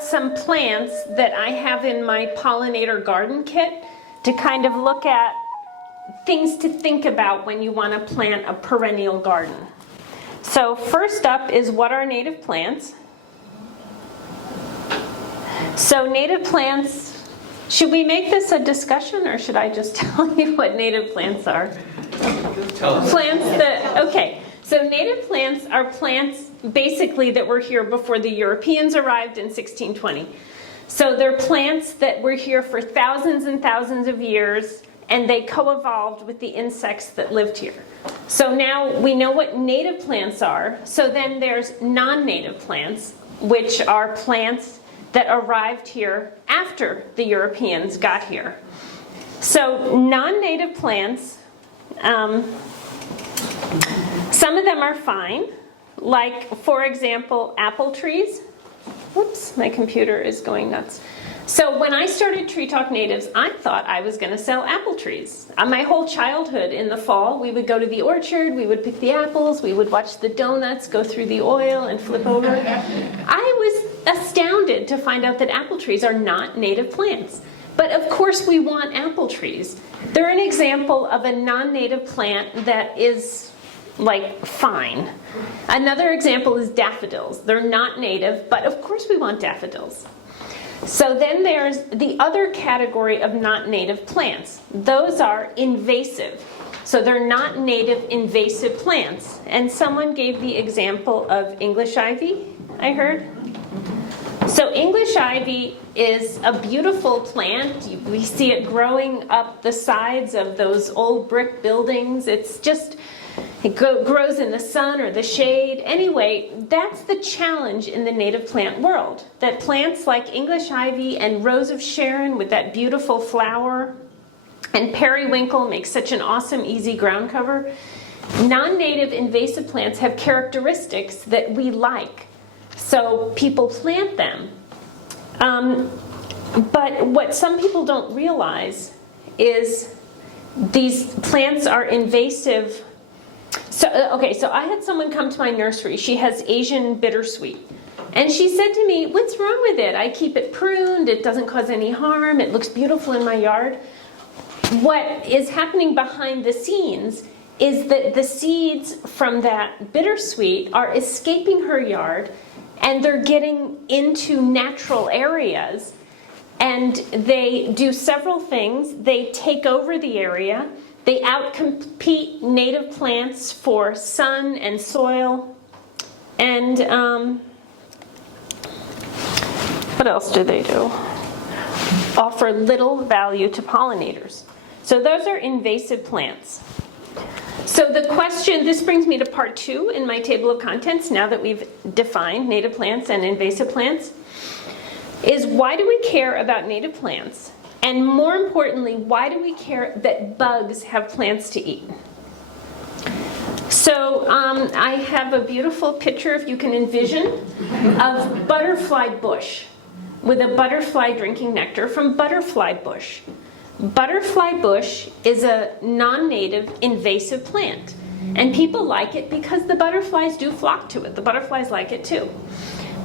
out some plants that I have in my pollinator garden kit to kind of look at things to think about when you want to plant a perennial garden. So first up is, what are native plants? So native plants, should we make this a discussion, or should I just tell you what native plants are? Tell us. Plants that, okay. So native plants are plants basically that were here before the Europeans arrived in 1620. So they're plants that were here for thousands and thousands of years, and they co-evolved with the insects that lived here. So now we know what native plants are. So then there's non-native plants, which are plants that arrived here after the Europeans got here. So non-native plants, some of them are fine, like, for example, apple trees. Whoops, my computer is going nuts. So when I started Tree Talk Natives, I thought I was going to sell apple trees. My whole childhood in the fall, we would go to the orchard, we would pick the apples, we would watch the donuts go through the oil and flip over. I was astounded to find out that apple trees are not native plants. But of course we want apple trees. They're an example of a non-native plant that is like fine. Another example is daffodils. They're not native, but of course we want daffodils. So then there's the other category of not native plants. Those are invasive. So they're not native invasive plants. And someone gave the example of English ivy, I heard. So English ivy is a beautiful plant. We see it growing up the sides of those old brick buildings. It grows in the sun or the shade. Anyway, that's the challenge in the native plant world, that plants like English ivy and Rose of Sharon with that beautiful flower, and periwinkle makes such an awesome, easy ground cover. Non-native invasive plants have characteristics that we like, so people plant them. But what some people don't realize is these plants are invasive. So I had someone come to my nursery. She has Asian bittersweet. And she said to me, "What's wrong with it? I keep it pruned. It doesn't cause any harm. It looks beautiful in my yard." What is happening behind the scenes is that the seeds from that bittersweet are escaping her yard, and they're getting into natural areas. And they do several things. They take over the area. They outcompete native plants for sun and soil. And what else do they do? Offer little value to pollinators. So those are invasive plants. So the question, this brings me to part 2 in my table of contents, now that we've defined native plants and invasive plants, is why do we care about native plants? And more importantly, why do we care that bugs have plants to eat? So I have a beautiful picture, if you can envision, of butterfly bush with a butterfly drinking nectar from butterfly bush. Butterfly bush is a non-native invasive plant. And people like it because the butterflies do flock to it. The butterflies like it too.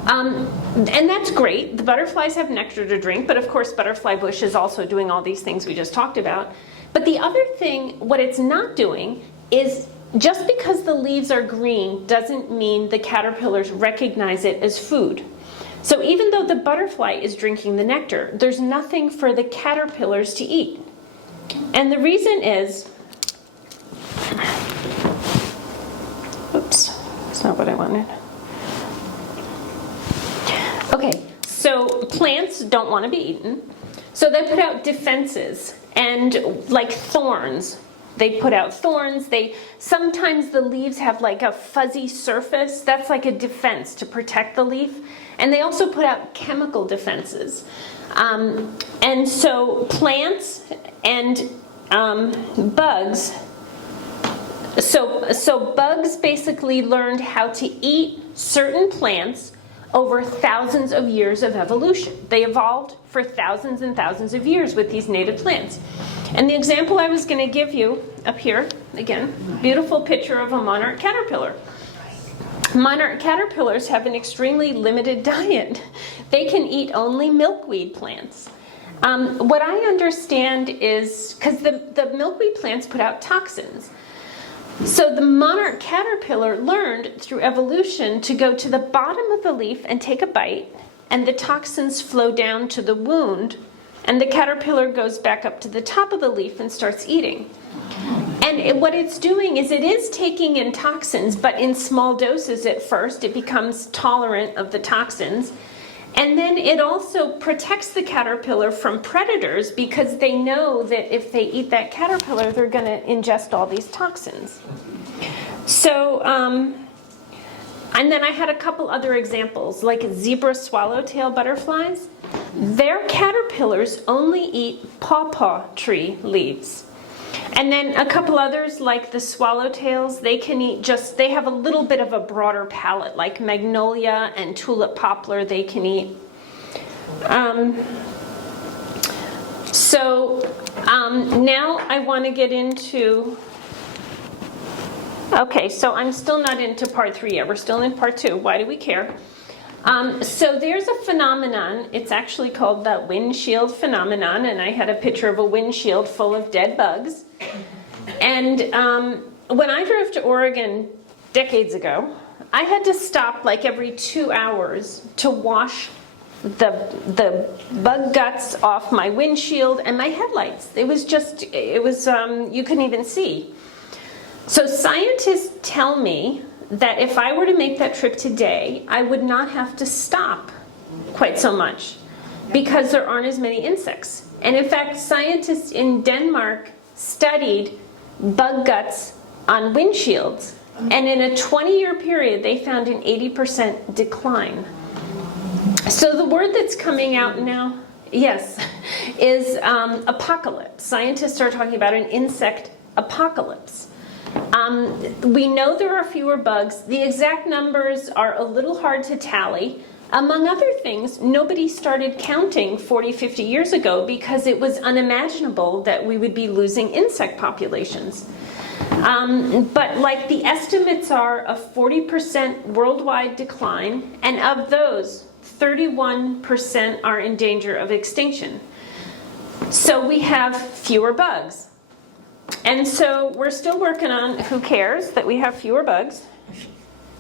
And that's great. The butterflies have nectar to drink, but of course butterfly bush is also doing all these things we just talked about. But the other thing, what it's not doing, is just because the leaves are green doesn't mean the caterpillars recognize it as food. So even though the butterfly is drinking the nectar, there's nothing for the caterpillars to eat. And the reason is, oops, that's not what I wanted. Okay, so plants don't want to be eaten, so they put out defenses, and like thorns. They put out thorns. Sometimes the leaves have like a fuzzy surface. That's like a defense to protect the leaf. And they also put out chemical defenses. And so plants and bugs, so bugs basically learned how to eat certain plants over thousands of years of evolution. They evolved for thousands and thousands of years with these native plants. And the example I was going to give you up here, again, beautiful picture of a monarch caterpillar. Monarch caterpillars have an extremely limited diet. They can eat only milkweed plants. What I understand is, because the milkweed plants put out toxins, so the monarch caterpillar learned through evolution to go to the bottom of the leaf and take a bite, and the toxins flow down to the wound, and the caterpillar goes back up to the top of the leaf and starts eating. And what it's doing is it is taking in toxins, but in small doses at first. It becomes tolerant of the toxins. And then it also protects the caterpillar from predators because they know that if they eat that caterpillar, they're going to ingest all these toxins. So, and then I had a couple other examples, like zebra swallowtail butterflies. Their caterpillars only eat pawpaw tree leaves. And then a couple others, like the swallowtails, they can eat they have a little bit of a broader palate, like magnolia and tulip poplar they can eat. Now I want to get into, okay, so I'm still not into part 3 yet. We're still in part 2. Why do we care? So there's a phenomenon. It's actually called the windshield phenomenon, and I had a picture of a windshield full of dead bugs. And when I drove to Oregon decades ago, I had to stop like every 2 hours to wash the bug guts off my windshield and my headlights. It was you couldn't even see. So scientists tell me that if I were to make that trip today, I would not have to stop quite so much because there aren't as many insects. And in fact, scientists in Denmark studied bug guts on windshields, and in a 20-year period, they found an 80% decline. So the word that's coming out now, yes, is apocalypse. Scientists are talking about an insect apocalypse. We know there are fewer bugs. The exact numbers are a little hard to tally. Among other things, nobody started counting 40, 50 years ago because it was unimaginable that we would be losing insect populations. But like the estimates are a 40% worldwide decline, and of those, 31% are in danger of extinction. So we have fewer bugs. And so we're still working on who cares that we have fewer bugs.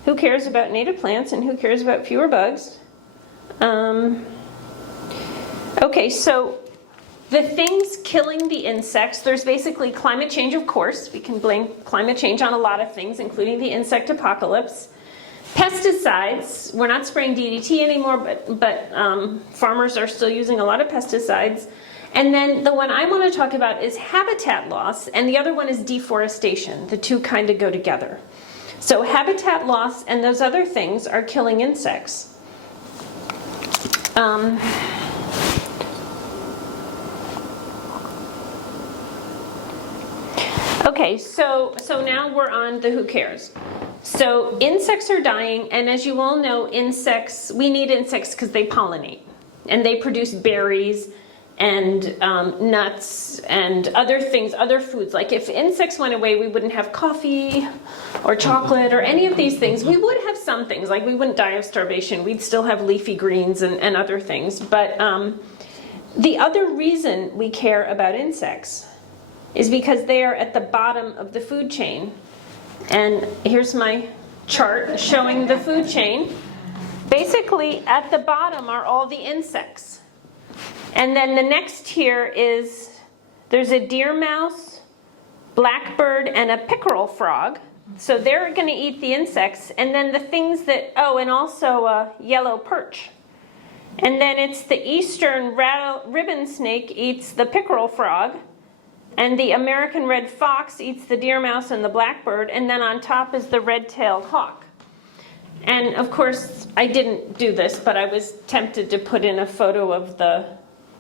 Who cares about native plants and who cares about fewer bugs? Okay, so the things killing the insects, there's basically climate change, of course. We can blame climate change on a lot of things, including the insect apocalypse. Pesticides, we're not spraying DDT anymore, but farmers are still using a lot of pesticides. And then the one I want to talk about is habitat loss, and the other one is deforestation. The two kind of go together. So habitat loss and those other things are killing insects. Okay, so now we're on the who cares. So insects are dying, and as you all know, we need insects because they pollinate, and they produce berries and nuts and other things, other foods. Like if insects went away, we wouldn't have coffee or chocolate or any of these things. We would have some things, like we wouldn't die of starvation. We'd still have leafy greens and other things. But the other reason we care about insects is because they are at the bottom of the food chain. And here's my chart showing the food chain. Basically, at the bottom are all the insects. And then the next here there's a deer mouse, blackbird, and a pickerel frog. So they're going to eat the insects. And then the things and also a yellow perch. And then it's the eastern ribbon snake eats the pickerel frog. And the American red fox eats the deer mouse and the blackbird. And then on top is the red-tailed hawk. And of course, I didn't do this, but I was tempted to put in a photo of the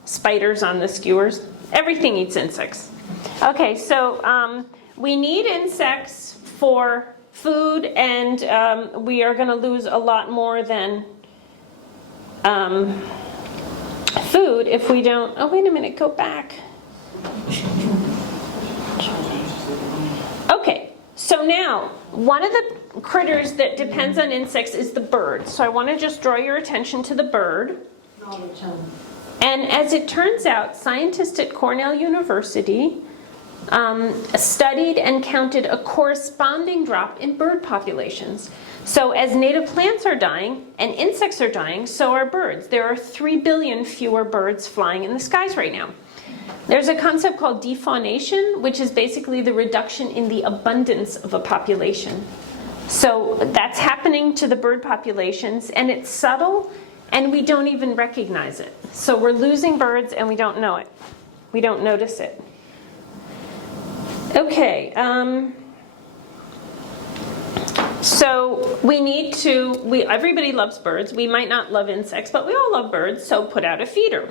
spiders on the skewers. Everything eats insects. Okay, so we need insects for food, and we are going to lose a lot more than food if we don't. Oh, wait a minute, go back. Okay, so now one of the critters that depends on insects is the bird. So I want to just draw your attention to the bird. And as it turns out, scientists at Cornell University studied and counted a corresponding drop in bird populations. So as native plants are dying and insects are dying, so are birds. There are 3 billion fewer birds flying in the skies right now. There's a concept called defaunation, which is basically the reduction in the abundance of a population. So that's happening to the bird populations, and it's subtle, and we don't even recognize it. So we're losing birds, and we don't know it. We don't notice it. Okay, so we need to, everybody loves birds. We might not love insects, but we all love birds, so put out a feeder.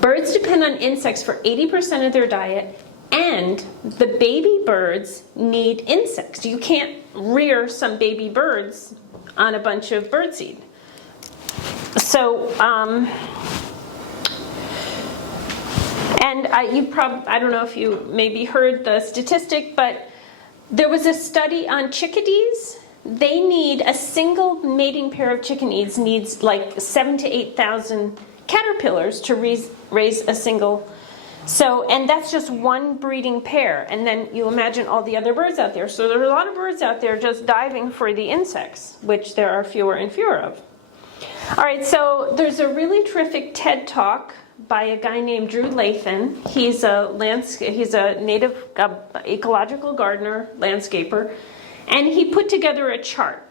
Birds depend on insects for 80% of their diet, and the baby birds need insects. You can't rear some baby birds on a bunch of birdseed. So, I don't know if you maybe heard the statistic, but there was a study on chickadees. They need, a single mating pair of chickadees needs like 7,000 to 8,000 caterpillars to raise a single. So, and that's just one breeding pair. And then you imagine all the other birds out there. So there are a lot of birds out there just diving for the insects, which there are fewer and fewer of. All right, so there's a really terrific TED Talk by a guy named Drew Lathan. He's a native ecological gardener, landscaper, and he put together a chart.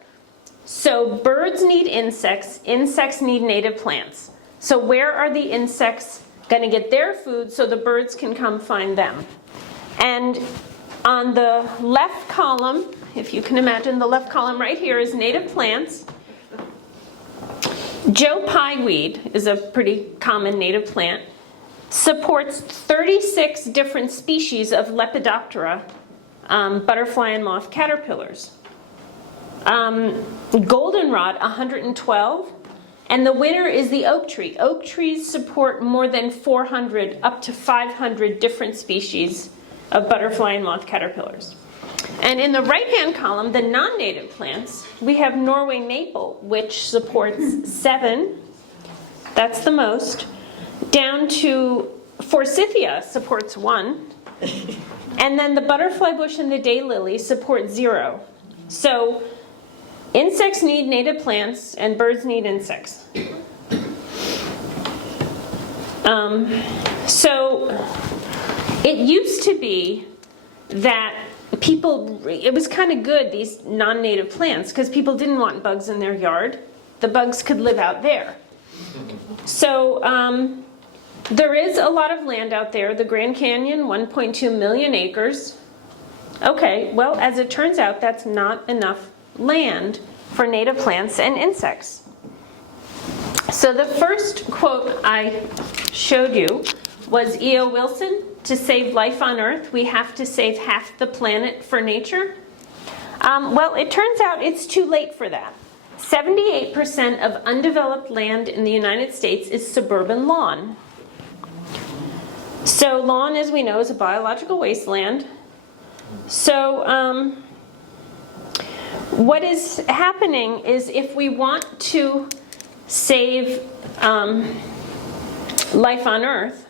So birds need insects, insects need native plants. So where are the insects going to get their food so the birds can come find them? And on the left column, if you can imagine, the left column right here is native plants. Joe pieweed is a pretty common native plant. Supports 36 different species of Lepidoptera, butterfly and moth caterpillars. Goldenrod, 112. And the winner is the oak tree. Oak trees support more than 400, up to 500 different species of butterfly and moth caterpillars. And in the right-hand column, the non-native plants, we have Norway maple, which supports 7. That's the most. Down to Forsythia supports 1. And then the butterfly bush and the daylily support 0. So insects need native plants, and birds need insects. So it used to be that it was kind of good, these non-native plants, because people didn't want bugs in their yard. The bugs could live out there. So there is a lot of land out there. The Grand Canyon, 1.2 million acres. Okay, well, as it turns out, that's not enough land for native plants and insects. So the first quote I showed you was E.O. Wilson: "To save life on Earth, we have to save half the planet for nature." Well, it turns out it's too late for that. 78% of undeveloped land in the United States is suburban lawn. So lawn, as we know, is a biological wasteland. So what is happening is, if we want to save life on Earth,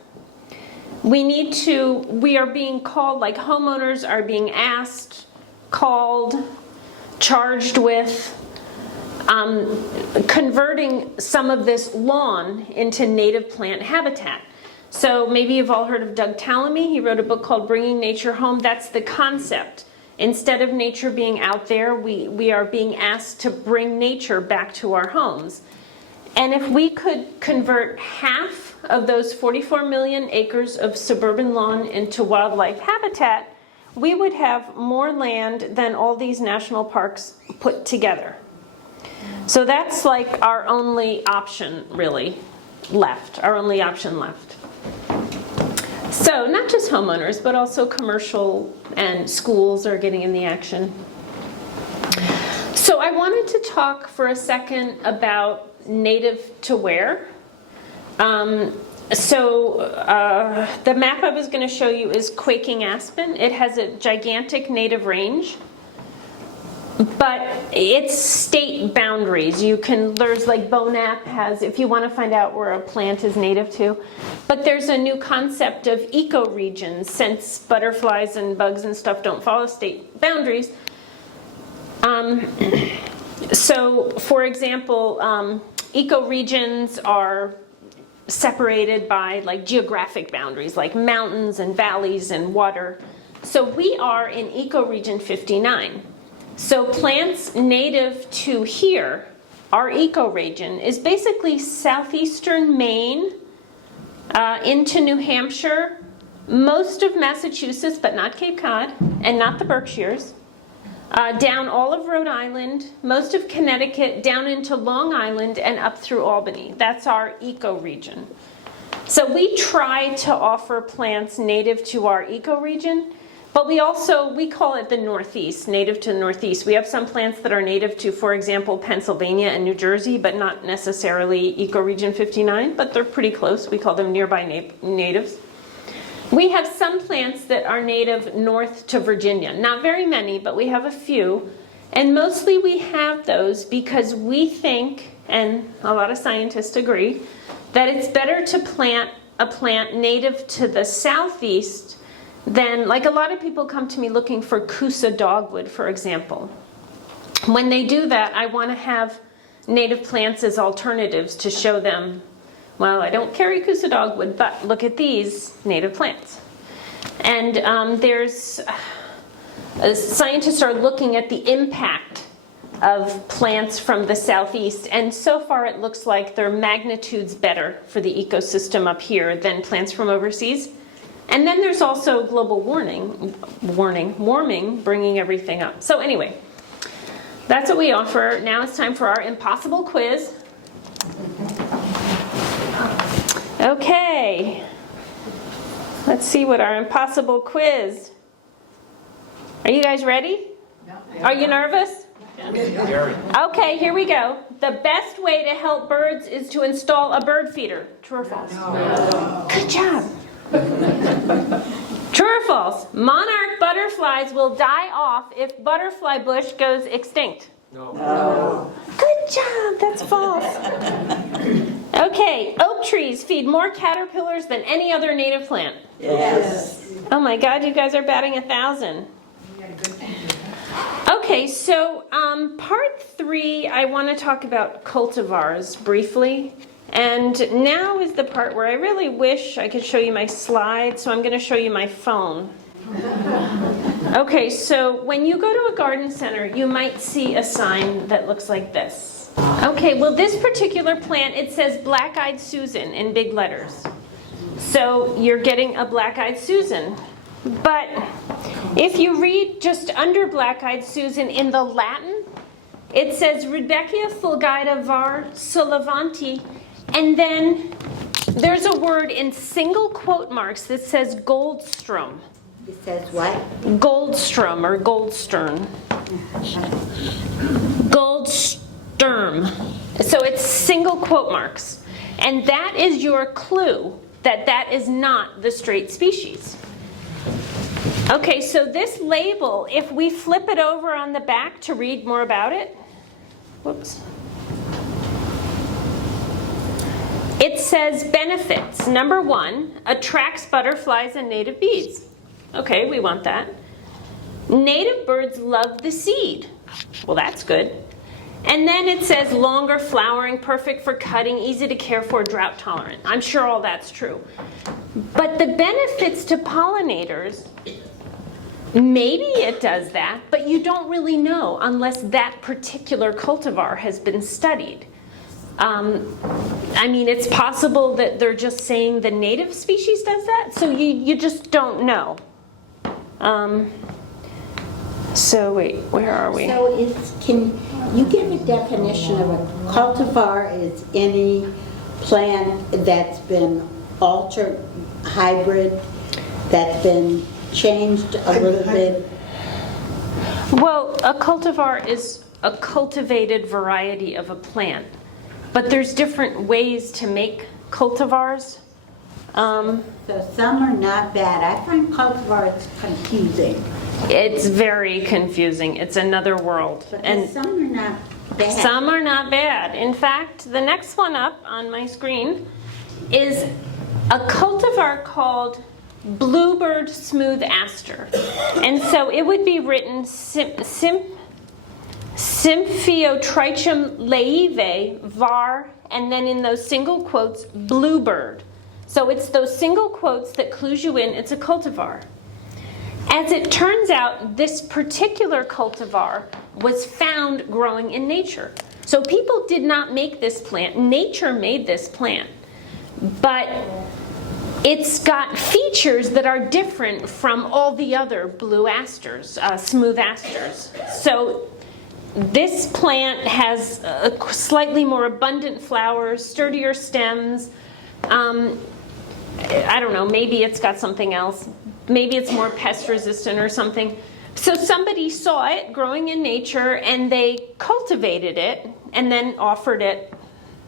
we are being called, like homeowners are being asked, called, charged with converting some of this lawn into native plant habitat. So maybe you've all heard of Doug Tallamy. He wrote a book called Bringing Nature Home. That's the concept. Instead of nature being out there, we are being asked to bring nature back to our homes. And if we could convert half of those 44 million acres of suburban lawn into wildlife habitat, we would have more land than all these national parks put together. So that's like our only option really left, our only option left. So not just homeowners, but also commercial and schools are getting in the action. So I wanted to talk for a second about native to where. The map I was going to show you is Quaking Aspen. It has a gigantic native range. but it's state boundaries. There's like Bonap has, if you want to find out where a plant is native to. But there's a new concept of ecoregions, since butterflies and bugs and stuff don't follow state boundaries. So, for example, ecoregions are separated by like geographic boundaries, like mountains and valleys and water. So we are in ecoregion 59. So plants native to here, our ecoregion, is basically southeastern Maine into New Hampshire, most of Massachusetts, but not Cape Cod, and not the Berkshires, down all of Rhode Island, most of Connecticut, down into Long Island, and up through Albany. That's our ecoregion. So we try to offer plants native to our ecoregion, but we call it the Northeast, native to the Northeast. We have some plants that are native to, for example, Pennsylvania and New Jersey, but not necessarily ecoregion 59, but they're pretty close. We call them nearby natives. We have some plants that are native north to Virginia. Not very many, but we have a few. And mostly we have those because we think, and a lot of scientists agree, that it's better to plant a plant native to the southeast than, like a lot of people come to me looking for Coosa dogwood, for example. When they do that, I want to have native plants as alternatives to show them, well, I don't carry Coosa dogwood, but look at these native plants. And scientists are looking at the impact of plants from the southeast, and so far it looks like their magnitude's better for the ecosystem up here than plants from overseas. And then there's also global warming, bringing everything up. So anyway, that's what we offer. Now it's time for our impossible quiz. Okay, let's see what our impossible quiz. Are you guys ready? Are you nervous? Okay, here we go. The best way to help birds is to install a bird feeder. True or false? No. Good job. True or false? Monarch butterflies will die off if butterfly bush goes extinct. No. Good job. That's false. Okay, oak trees feed more caterpillars than any other native plant. Yes. Oh my God, you guys are batting 1,000. Okay, so part 3, I want to talk about cultivars briefly. And now is the part where I really wish I could show you my slides, so I'm going to show you my phone. Okay, so when you go to a garden center, you might see a sign that looks like this. Okay, well this particular plant, it says black-eyed Susan in big letters. So you're getting a black-eyed Susan. But if you read just under black-eyed Susan in the Latin, it says Rudbeckia fulgida var solavanti, and then there's a word in single quote marks that says Goldstrom. It says what? Goldstrom or Goldstern. Goldsturm. So it's single quote marks. And that is your clue that that is not the straight species. Okay, so this label, if we flip it over on the back to read more about it, whoops. It says benefits. Number 1, attracts butterflies and native bees. Okay, we want that. Native birds love the seed. Well, that's good. And then it says longer flowering, perfect for cutting, easy to care for, drought tolerant. I'm sure all that's true. But the benefits to pollinators, maybe it does that, but you don't really know unless that particular cultivar has been studied. I mean, it's possible that they're just saying the native species does that, so you just don't know. So wait, where are we? So can you give a definition of a cultivar? Is any plant that's been altered, hybrid, that's been changed a little bit? Well, a cultivar is a cultivated variety of a plant. But there's different ways to make cultivars. So some are not bad. I find cultivars confusing. It's very confusing. It's another world. And some are not bad. Some are not bad. In fact, the next one up on my screen is a cultivar called Bluebird Smooth Aster. And so it would be written Symphyotrichum leive var, and then in those single quotes, Bluebird. So it's those single quotes that clues you in it's a cultivar. As it turns out, this particular cultivar was found growing in nature. So people did not make this plant. Nature made this plant. But it's got features that are different from all the other blue asters, smooth asters. So this plant has slightly more abundant flowers, sturdier stems. I don't know, maybe it's got something else. Maybe it's more pest resistant or something. So somebody saw it growing in nature and they cultivated it and then offered it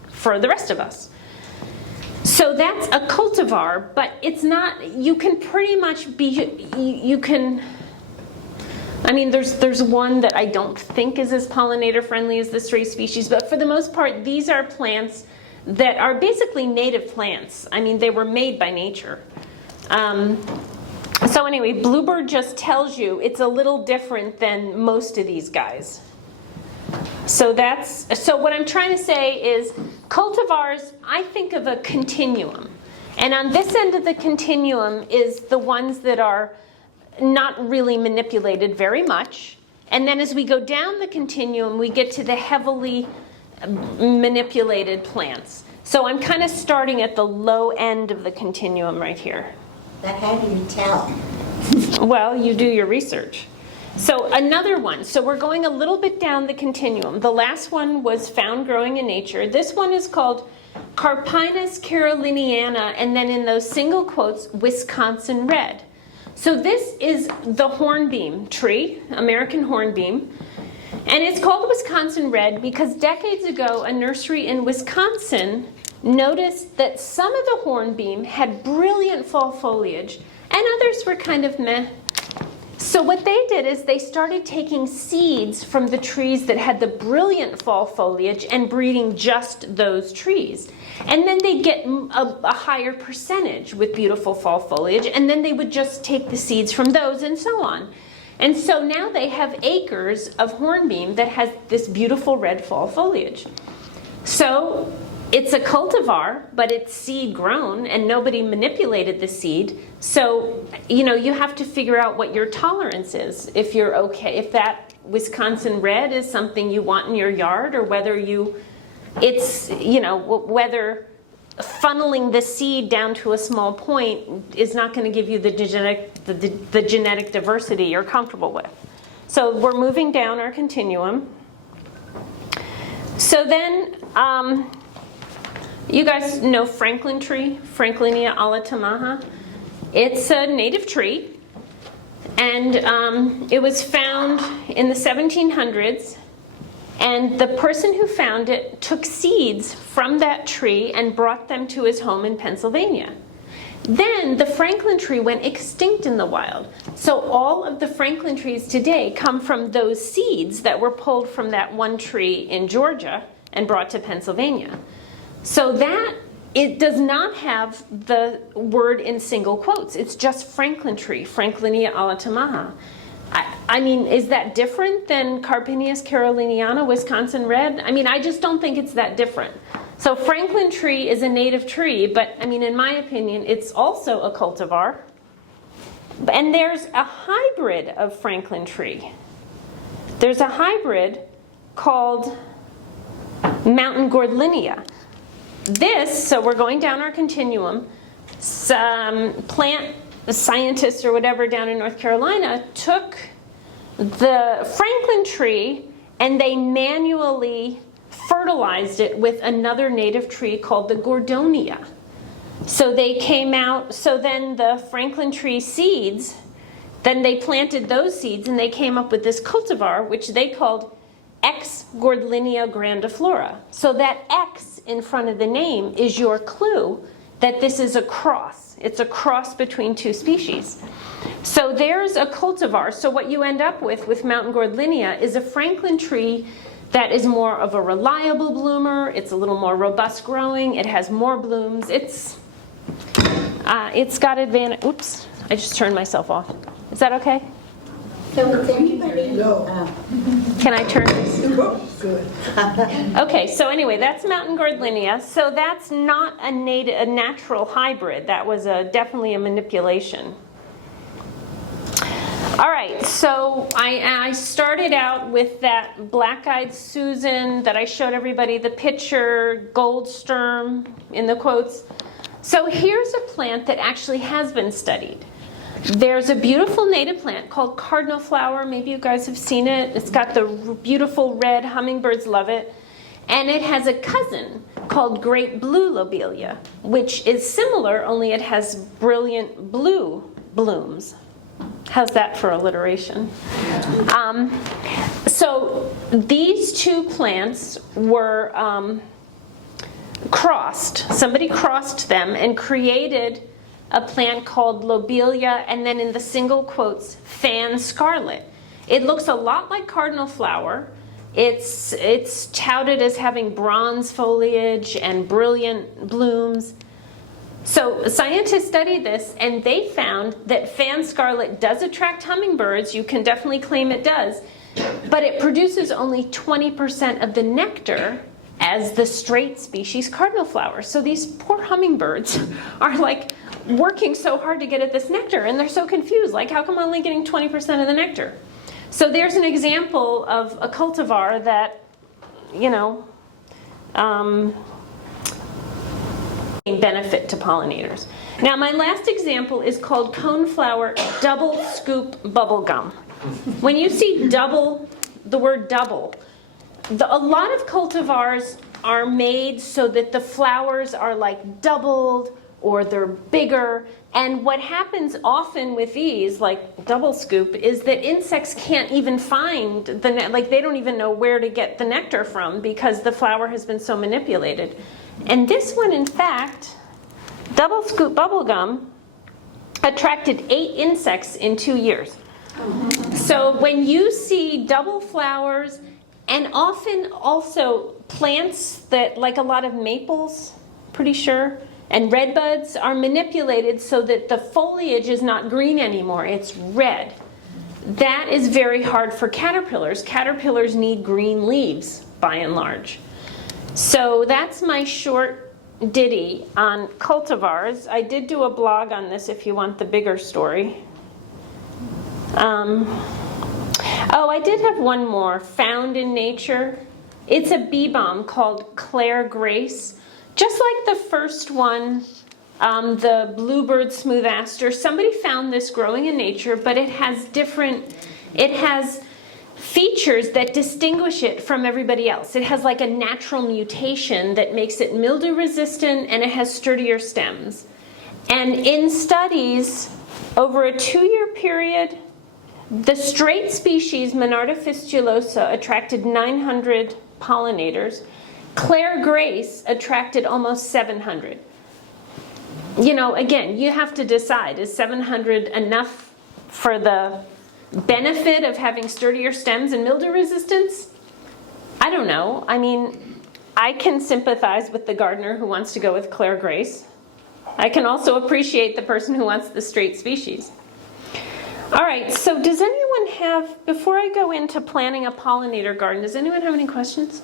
for the rest of us. So that's a cultivar, but it's not, you can pretty much be, you can, I mean, there's one that I don't think is as pollinator friendly as the stray species, but for the most part, these are plants that are basically native plants. I mean, they were made by nature. So anyway, Bluebird just tells you it's a little different than most of these guys. So what I'm trying to say is cultivars, I think of a continuum. And on this end of the continuum is the ones that are not really manipulated very much. And then as we go down the continuum, we get to the heavily manipulated plants. So I'm kind of starting at the low end of the continuum right here. But how do you tell? Well, you do your research. So another one. So we're going a little bit down the continuum. The last one was found growing in nature. This one is called Carpinus caroliniana, and then in those single quotes, Wisconsin red. So this is the hornbeam tree, American hornbeam. And it's called Wisconsin red because decades ago, a nursery in Wisconsin noticed that some of the hornbeam had brilliant fall foliage and others were kind of meh. So what they did is they started taking seeds from the trees that had the brilliant fall foliage and breeding just those trees. And then they get a higher percentage with beautiful fall foliage, and then they would just take the seeds from those and so on. And so now they have acres of hornbeam that has this beautiful red fall foliage. So it's a cultivar, but it's seed grown and nobody manipulated the seed. So, you have to figure out what your tolerance is. If you're okay, if that Wisconsin red is something you want in your yard, or whether whether funneling the seed down to a small point is not going to give you the genetic diversity you're comfortable with. So we're moving down our continuum. So then, you guys know Franklin tree, Franklinia alatamaha. It's a native tree, and it was found in the 1700s, and the person who found it took seeds from that tree and brought them to his home in Pennsylvania. Then the Franklin tree went extinct in the wild. So all of the Franklin trees today come from those seeds that were pulled from that one tree in Georgia and brought to Pennsylvania. So that, it does not have the word in single quotes. It's just Franklin tree, Franklinia alatamaha. I mean, is that different than Carpinus caroliniana, Wisconsin red? I mean, I just don't think it's that different. So Franklin tree is a native tree, but I mean, in my opinion, it's also a cultivar. And there's a hybrid of Franklin tree. There's a hybrid called Mountain Gordlinia. So we're going down our continuum. Some plant scientists or whatever down in North Carolina took the Franklin tree and they manually fertilized it with another native tree called the Gordonia. So they came out, so then the Franklin tree seeds, then they planted those seeds and they came up with this cultivar, which they called X. Gordlinia grandiflora. So that X in front of the name is your clue that this is a cross. It's a cross between two species. So there's a cultivar. So what you end up with mountain gourd linea is a Franklin tree that is more of a reliable bloomer. It's a little more robust growing. It has more blooms. It's got advantage. Oops, I just turned myself off. Is that okay? So is anybody? No. Can I turn this? Good. Okay, so anyway, that's mountain gourd linea. So that's not a natural hybrid. That was definitely a manipulation. All right, so I started out with that black-eyed Susan that I showed everybody the picture, gold sturm in the quotes. So here's a plant that actually has been studied. There's a beautiful native plant called cardinal flower. Maybe you guys have seen it. It's got the beautiful red, hummingbirds love it. And it has a cousin called great blue lobelia, which is similar, only it has brilliant blue blooms. How's that for alliteration? So these two plants were crossed. Somebody crossed them and created a plant called lobelia, and then in the single quotes, fan scarlet. It looks a lot like cardinal flower. It's touted as having bronze foliage and brilliant blooms. So scientists studied this, and they found that fan scarlet does attract hummingbirds. You can definitely claim it does, but it produces only 20% of the nectar as the straight species cardinal flower. So these poor hummingbirds are like working so hard to get at this nectar, and they're so confused, like how come I'm only getting 20% of the nectar? So there's an example of a cultivar that, benefit to pollinators. Now my last example is called coneflower double scoop bubblegum. When you see double, the word double, a lot of cultivars are made so that the flowers are like doubled or they're bigger. And what happens often with these, like double scoop, is that insects can't even find they don't even know where to get the nectar from because the flower has been so manipulated. And this one, in fact, double scoop bubblegum, attracted 8 insects in 2 years. So when you see double flowers, and often also plants that, like a lot of maples, pretty sure, and redbuds are manipulated so that the foliage is not green anymore, it's red. That is very hard for caterpillars. Caterpillars need green leaves, by and large. So that's my short ditty on cultivars. I did do a blog on this if you want the bigger story. I did have one more, found in nature. It's a bee balm called Claire Grace. Just like the first one, the bluebird smooth aster, somebody found this growing in nature, but it has features that distinguish it from everybody else. It has like a natural mutation that makes it mildew resistant, and it has sturdier stems. And in studies over a 2-year period, the straight species Monarda fistulosa attracted 900 pollinators. Claire Grace attracted almost 700. Again, you have to decide, is 700 enough for the benefit of having sturdier stems and mildew resistance? I don't know. I mean, I can sympathize with the gardener who wants to go with Claire Grace. I can also appreciate the person who wants the straight species. All right, so does anyone have, before I go into planning a pollinator garden, does anyone have any questions?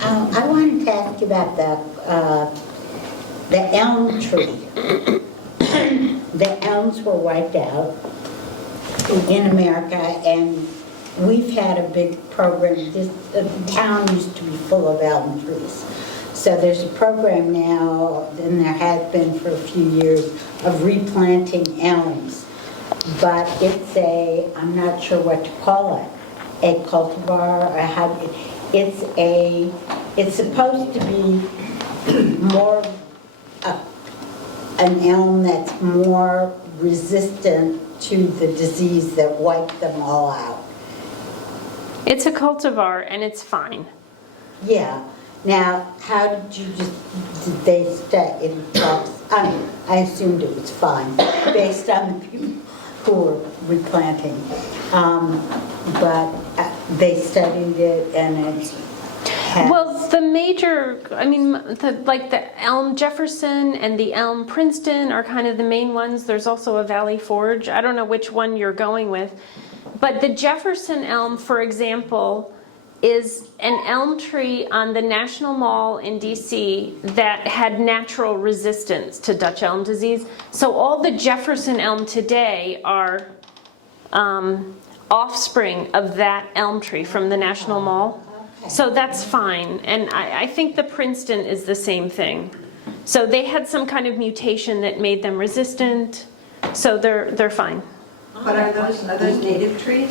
I wanted to ask you about the elm tree. The elms were wiped out in America, and we've had a big program. The town used to be full of elm trees. So there's a program now, and there has been for a few years, of replanting elms. But I'm not sure what to call it, a cultivar, or a hybrid. It's supposed to be more an elm that's more resistant to the disease that wiped them all out. It's a cultivar, and it's fine. Yeah. Now, how did they stay in talks? I assumed it was fine, based on the people who were replanting. But they studied it and it has... Well, the major, like the elm Jefferson and the elm Princeton are kind of the main ones. There's also a Valley Forge. I don't know which one you're going with. But the Jefferson elm, for example, is an elm tree on the National Mall in DC that had natural resistance to Dutch elm disease. So all the Jefferson elm today are offspring of that elm tree from the National Mall. So that's fine. And I think the Princeton is the same thing. So they had some kind of mutation that made them resistant. So they're fine. But are those native trees?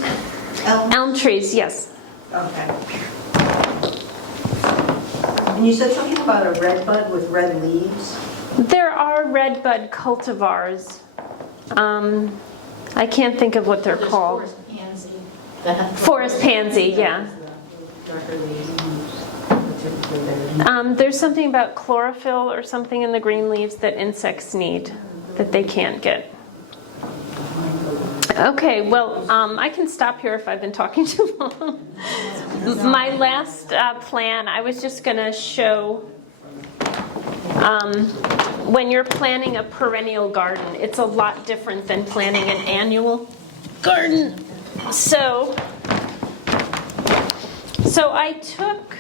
Elm trees, yes. Okay. And you said something about a red bud with red leaves? There are redbud cultivars. I can't think of what they're called. Forest pansy. Forest pansy, yeah. Darker leaves. There's something about chlorophyll or something in the green leaves that insects need that they can't get. Okay, well, I can stop here if I've been talking too long. My last plan, I was just going to show when you're planting a perennial garden, it's a lot different than planting an annual garden. So I took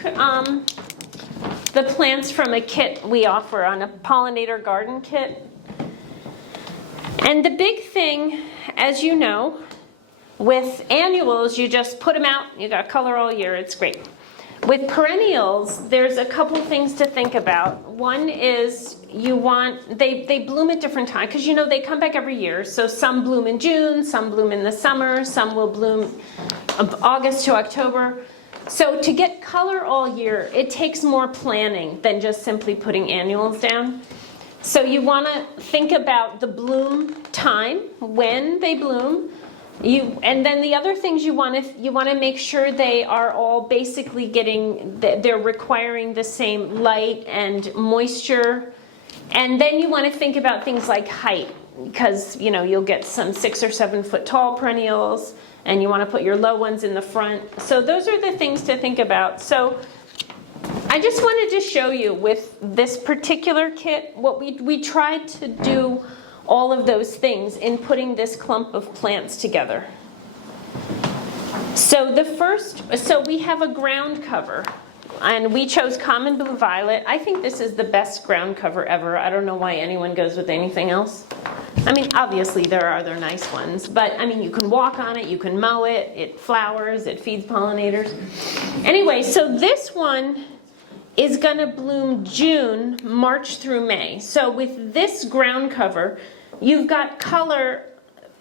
the plants from a kit we offer on a pollinator garden kit. And the big thing, as you know, with annuals, you just put them out, you got color all year, it's great. With perennials, there's a couple things to think about. One is they bloom at different times, because you know they come back every year. So some bloom in June, some bloom in the summer, some will bloom August to October. So to get color all year, it takes more planning than just simply putting annuals down. So you want to think about the bloom time, when they bloom. And then the other things you want to make sure they are all basically they're requiring the same light and moisture. And then you want to think about things like height, because you'll get some 6 or 7 foot tall perennials, and you want to put your low ones in the front. So those are the things to think about. So I just wanted to show you with this particular kit what we tried to do all of those things in putting this clump of plants together. So we have a ground cover, and we chose common blue violet. I think this is the best ground cover ever. I don't know why anyone goes with anything else. Obviously there are other nice ones, but you can walk on it, you can mow it, it flowers, it feeds pollinators. Anyway, so this one is going to bloom June, March through May. So with this ground cover, you've got color,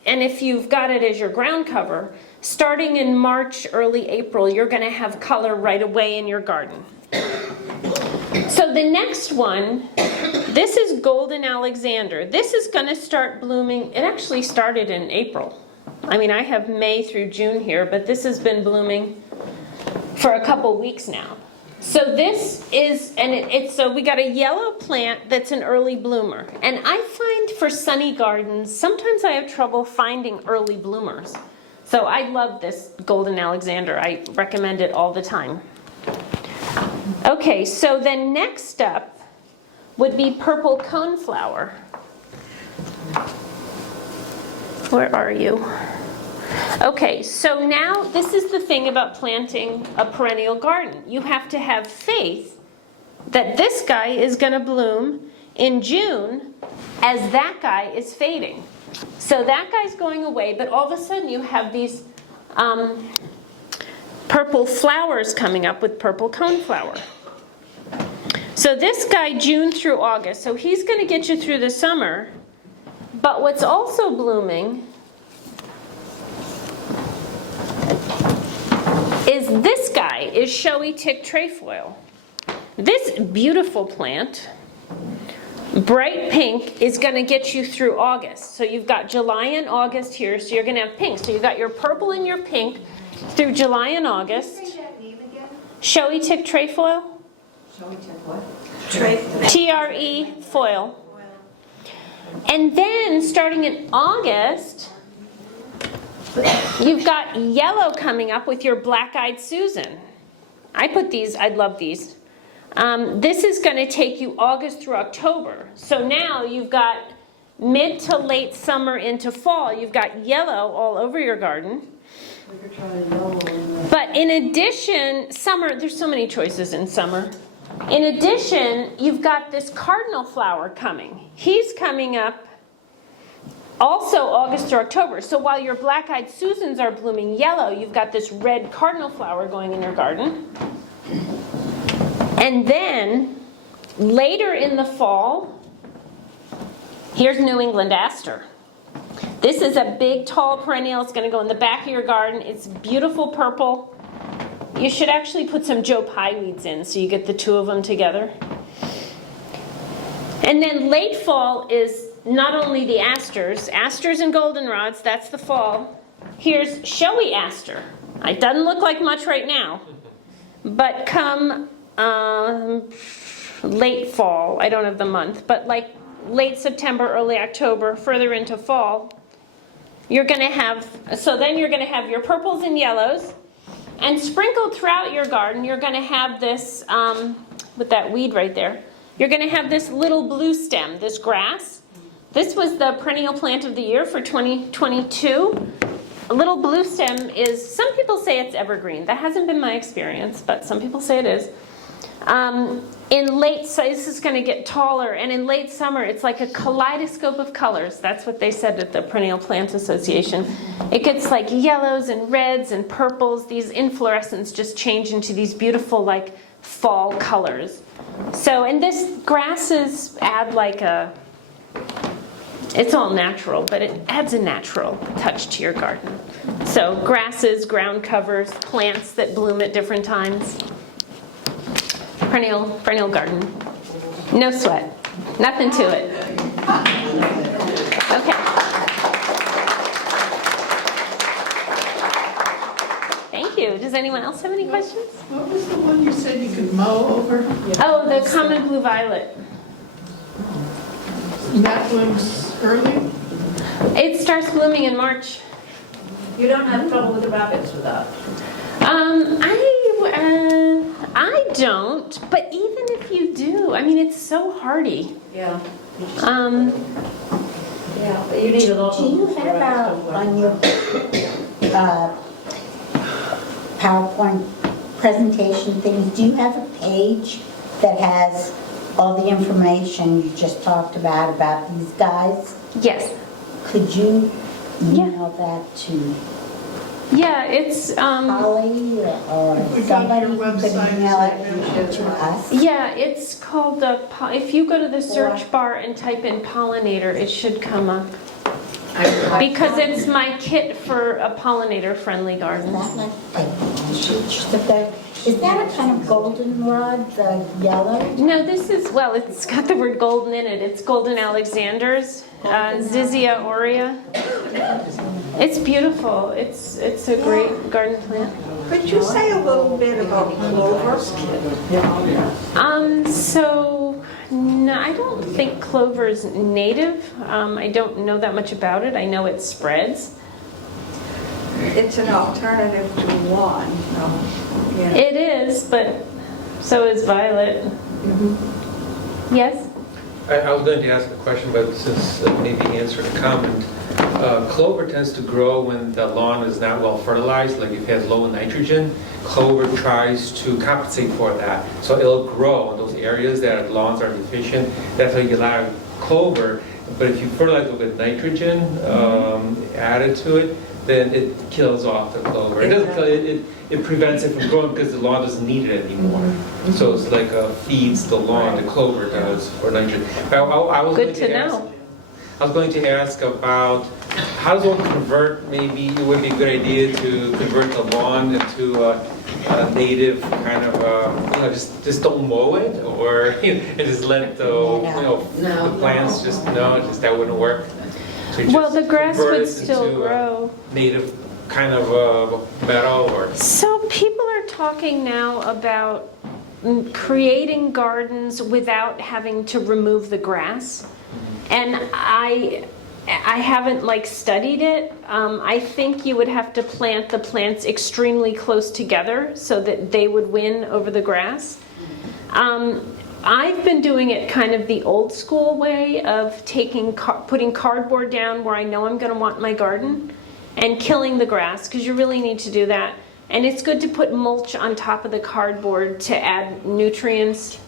and if you've got it as your ground cover, starting in March, early April, you're going to have color right away in your garden. So the next one, this is Golden Alexander. This is going to start blooming. It actually started in April. I have May through June here, but this has been blooming for a couple weeks now. So this is, so we got a yellow plant that's an early bloomer. And I find for sunny gardens, sometimes I have trouble finding early bloomers. So I love this Golden Alexander. I recommend it all the time. Okay, so then next up would be purple coneflower. Where are you? Okay, so now this is the thing about planting a perennial garden. You have to have faith that this guy is going to bloom in June as that guy is fading. So that guy's going away, but all of a sudden you have these purple flowers coming up with purple coneflower. So this guy, June through August, so he's going to get you through the summer. But what's also blooming is this guy, is showy tick trefoil. This beautiful plant, bright pink, is going to get you through August. So you've got July and August here, so you're going to have pink. So you've got your purple and your pink through July and August. Say that name again? Showy tick trefoil. Showy tick what? Trefoil. T-R-E foil. And then starting in August, you've got yellow coming up with your black-eyed Susan. I love these. This is going to take you August through October. So now you've got mid to late summer into fall. You've got yellow all over your garden. But in addition, summer, there's so many choices in summer. In addition, you've got this cardinal flower coming. He's coming up also August or October. So while your black-eyed Susans are blooming yellow, you've got this red cardinal flower going in your garden. And then later in the fall, here's New England aster. This is a big, tall perennial. It's going to go in the back of your garden. It's beautiful purple. You should actually put some Joe Pye weeds in so you get the two of them together. And then late fall is not only the asters and goldenrods, that's the fall. Here's showy aster. It doesn't look like much right now, but come late fall, I don't have the month, but like late September, early October, further into fall, you're going to have, so then you're going to have your purples and yellows, and sprinkled throughout your garden, you're going to have this, with that weed right there, you're going to have this little blue stem, this grass. This was the perennial plant of the year for 2022. A little blue stem is, some people say it's evergreen. That hasn't been my experience, but some people say it is. This is going to get taller, and in late summer, it's like a kaleidoscope of colors. That's what they said at the Perennial Plant Association. It gets like yellows and reds and purples. These inflorescence just change into these beautiful like fall colors. So, and this grasses add like it's all natural, but it adds a natural touch to your garden. So grasses, ground covers, plants that bloom at different times. Perennial garden. No sweat. Nothing to it. Okay. Thank you. Does anyone else have any questions? What was the one you said you could mow over? Oh, the common blue violet. That blooms early? It starts blooming in March. You don't have trouble with the rabbits with that? I don't, but even if you do, I mean, it's so hardy. Yeah. Yeah, but you need a little. Do you have on your PowerPoint presentation things, do you have a page that has all the information you just talked about these guys? Yes. Could you email that to Yeah, it's Holly or If we got somebody your who could website, email is it to us? yeah, it's called if you go to the search bar and type in pollinator, it should come up. Because it's my kit for a pollinator-friendly garden. Is that a kind of goldenrod, the yellow? No, this is, well, it's got the word golden in it. It's golden Alexander's, Zizia aurea. It's beautiful. It's a great garden plant. Could you say a little bit about clover? So, no, I don't think clover's native. I don't know that much about it. I know it spreads. It's an alternative to lawn. Yeah. It is, but so is violet. Yes? I was going to ask a question, but since maybe answered a comment. Clover tends to grow when the lawn is not well fertilized, like if it has low nitrogen. Clover tries to compensate for that. So it'll grow in those areas that lawns are deficient. That's how you get a lot of clover. But if you fertilize it with nitrogen added to it, then it kills off the clover. It doesn't kill it. It prevents it from growing because the lawn doesn't need it anymore. So it's like feeds the lawn, the clover does, for nitrogen. I was Good to know. I was going to ask about how does one convert, maybe it would be a good idea to convert the lawn into a native kind of, just don't mow it, or and just let the plants just that wouldn't work. So Well, the grass convert would it still into a grow. Native kind of meadow, or So people are talking now about creating gardens without having to remove the grass. And I haven't like studied it. I think you would have to plant the plants extremely close together so that they would win over the grass. I've been doing it kind of the old school way of putting cardboard down where I know I'm going to want my garden and killing the grass, because you really need to do that. And it's good to put mulch on top of the cardboard to add nutrients.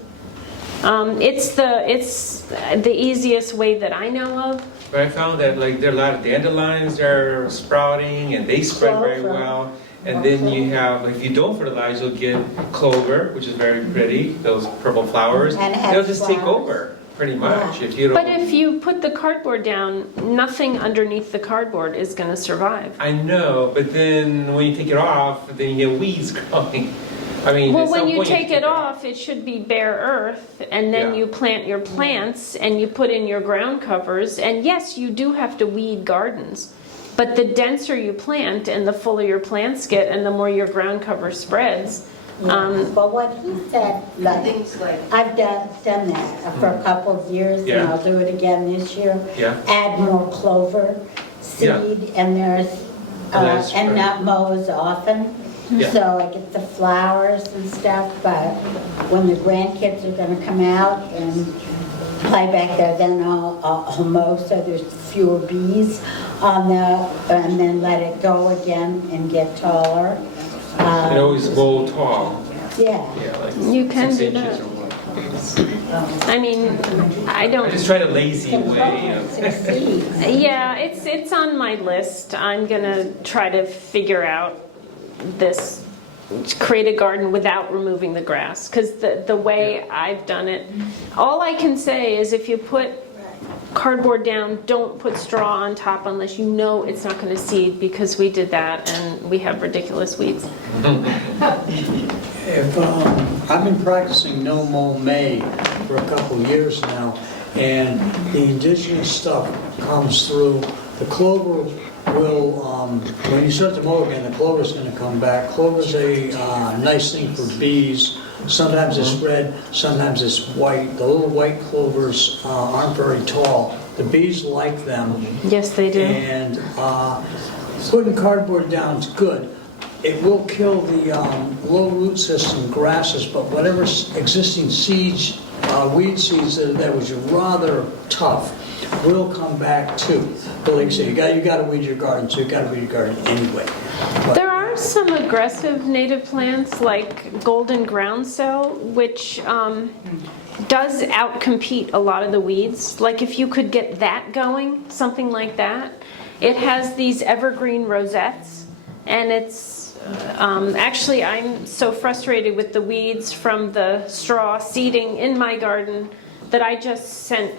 It's the easiest way that I know of. But I found that like there are a lot of dandelions that are sprouting and they spread very well. And then you have, like, if you don't fertilize, you'll get clover, which is very pretty, those purple flowers. And it has they'll just take flowers. over, pretty much, if you don't. But if you put the cardboard down, nothing underneath the cardboard is going to survive. I know, but then when you take it off, then you get weeds growing. I mean, Well, at some when you point take it off, it should be bare earth, and then Yeah. you plant your plants and you put in your ground covers. And yes, you do have to weed gardens, but the denser you plant and the fuller your plants get and the more your ground cover spreads. But what he said, like, Things like, I've done that for a couple of years, and Yeah. I'll do it again this year. Yeah. Add more clover Yeah. seed, and that's and right. not mow as often. Yeah. So I get the flowers and stuff, but when the grandkids are gonna come out and play back there, then I'll mow so there's fewer bees on and then let it go again and get taller. It always grow tall, Yeah. yeah, like You can 6 do inches that. or more. I mean, I I don't. just tried a lazy way of. Succeeds. Yeah, it's on my list. I'm gonna try to figure out this, create a garden without removing the grass, because the way I've done it, all I can say is if you put cardboard down, don't put straw on top unless you know it's not going to seed, because we did that and we have ridiculous weeds. If, I've been practicing no mow May for a couple of years now, and the indigenous stuff comes through. The clover will, when you start to mow again, the clover's going to come back. Clover's a nice thing for bees. Sometimes it's red, sometimes it's white. The little white clovers aren't very tall. The bees like them. Yes, they do. And putting cardboard down is good. It will kill the low root system grasses, but whatever existing seeds, weed seeds that was rather tough will come back too. But like I say, you got to weed your garden, so you got to weed your garden anyway. But There are some aggressive native plants like golden groundsel, which does outcompete a lot of the weeds. Like if you could get that going, something like that. It has these evergreen rosettes, and it's actually, I'm so frustrated with the weeds from the straw seeding in my garden that I just sent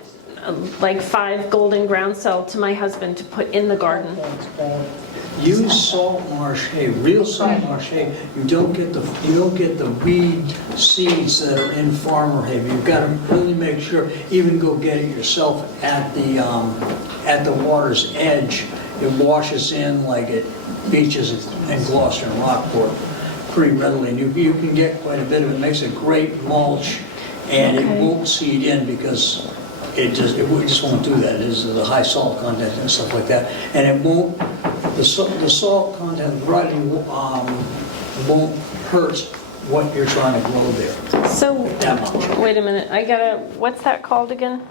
like 5 golden groundsel to my husband to put in the garden. That's great. use salt marsh hay, real salt marsh hay. You don't get the weed seeds that are in farmer hay. You've got to really make sure. Even go get it yourself at the water's edge. It washes in like at beaches in Gloucester and Rockport pretty readily. And you can get quite a bit of it. It makes a great mulch, and it won't seed in because it just won't do that. It is the high salt content and stuff like that. And it won't, the salt content writing won't hurt what you're trying to grow there. So, That much. wait a minute, what's that called again?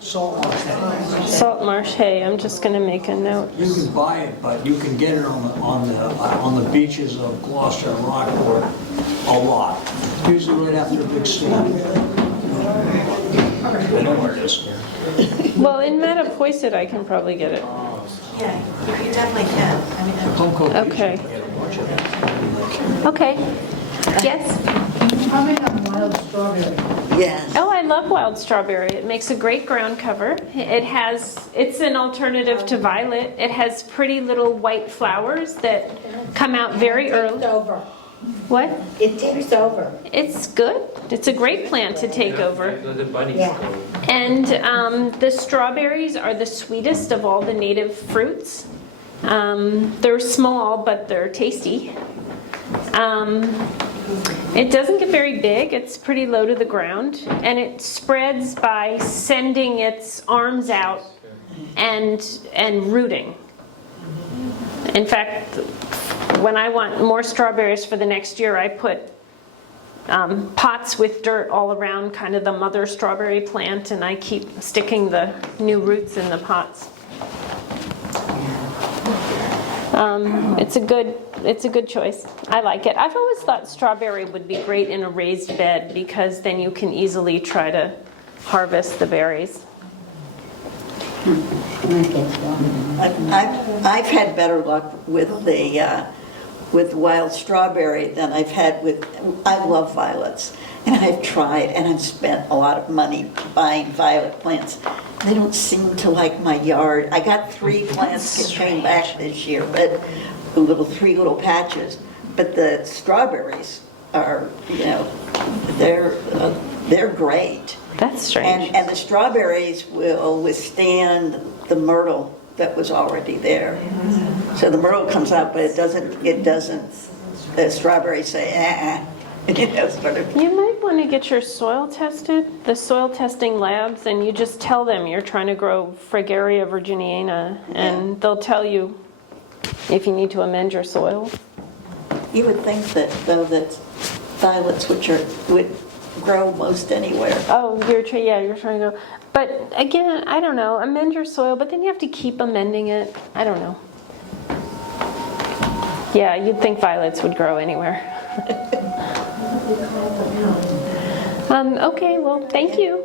Salt marsh hay. Salt marsh hay, I'm just gonna make a note. You can buy it, but you can get it on the beaches of Gloucester and Rockport a lot. Usually right after a big storm. I know where it is. Well, in Mattapoisett, I can probably get it. Yeah, you definitely can. I mean, Plum Cove Beach, Okay. you can get a bunch of it. Okay. Yes? Comment on wild strawberry. Yes. Oh, I love wild strawberry. It makes a great ground cover. It's an alternative to violet. It has pretty little white flowers that come out very It's early. over. What? It takes over. It's good. It's a great plant to take over. Let the bunnies Yeah. go. And the strawberries are the sweetest of all the native fruits. They're small, but they're tasty. It doesn't get very big, it's pretty low to the ground, and it spreads by sending its arms out and rooting. In fact, when I want more strawberries for the next year, I put pots with dirt all around kind of the mother strawberry plant, and I keep sticking the new roots in the pots. It's a good choice. I like it. I've always thought strawberry would be great in a raised bed because then you can easily try to harvest the berries. I've had better luck with with wild strawberry than I've had with, I love violets. And I've tried and I've spent a lot of money buying violet plants. They don't seem to like my yard. I got 3 plants that came back this year, but 3 little patches. But the strawberries are, they're great. That's strange. And the strawberries will withstand the myrtle that was already there. So the myrtle comes out, but it doesn't, the strawberries say, sort of. You might want to get your soil tested, the soil testing labs, and you just tell them you're trying to grow Fragaria virginiana, and they'll tell you if you need to amend your soil. You would think that, though, that violets, would grow most anywhere. Oh, you're trying to go. But again, I don't know, amend your soil, but then you have to keep amending it. I don't know. Yeah, you'd think violets would grow anywhere. Okay, well, thank you.